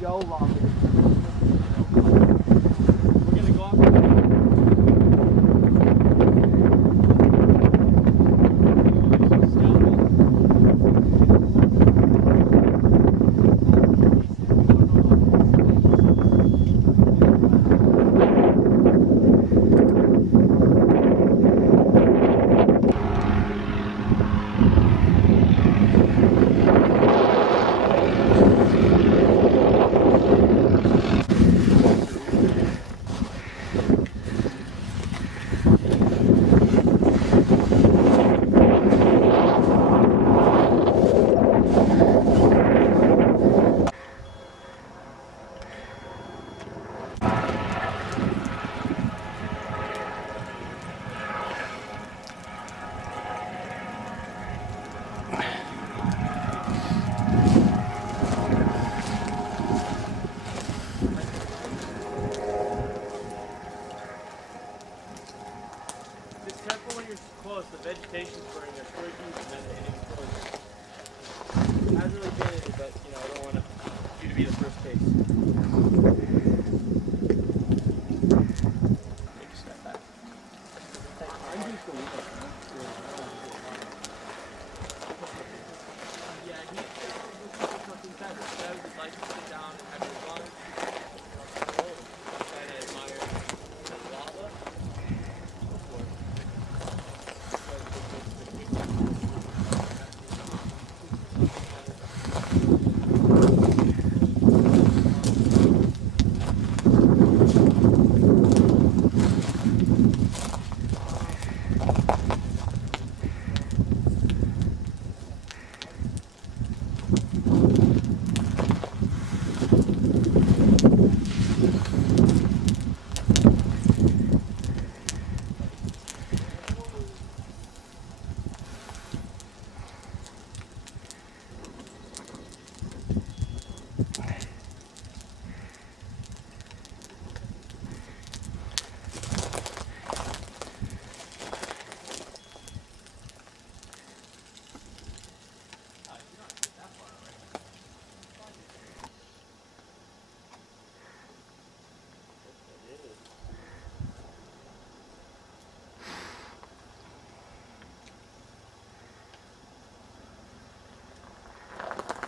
show longer. We're gonna go up. Just careful when you're close. The vegetation's burning. They're pretty huge and then hitting close. It hasn't really been any, but you know, I don't want you to be the first case. Maybe step back. Yeah, he's something better. So I would like to sit down and have your lunch. Try to admire the lava.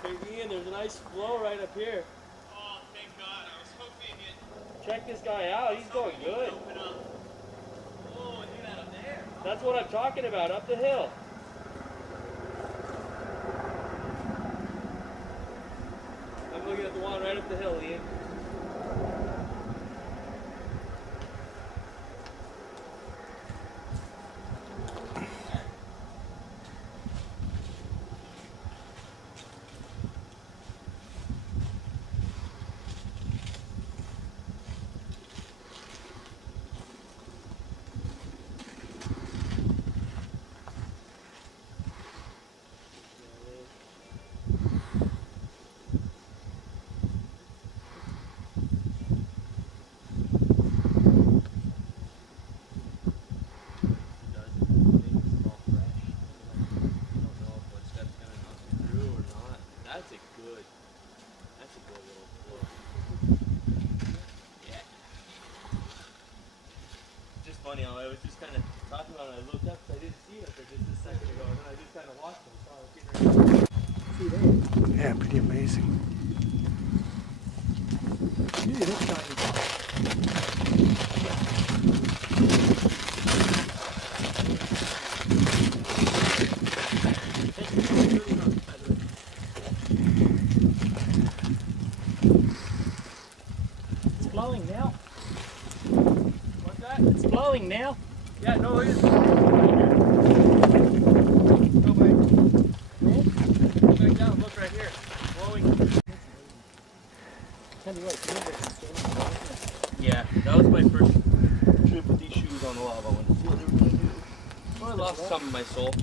Hey Ian, there's a nice flow right up here. Oh, thank God. I was hoping it. Check this guy out, he's going good. Open up. Oh, look at that up there. That's what I'm talking about, up the hill. I'm looking at the one right up the hill, Ian. That's a good little floor. Yeah. Just funny how I was just kind of talking about it. I looked up because I didn't see it for just a second ago, and then I just kind of watched it. Yeah, pretty amazing. It's blowing now. What's that? It's blowing now. Yeah, no, it is. Go Back down, look right here. Blowing. Yeah, that was my first trip with these shoes on the lava one. Well, I lost some of my soul.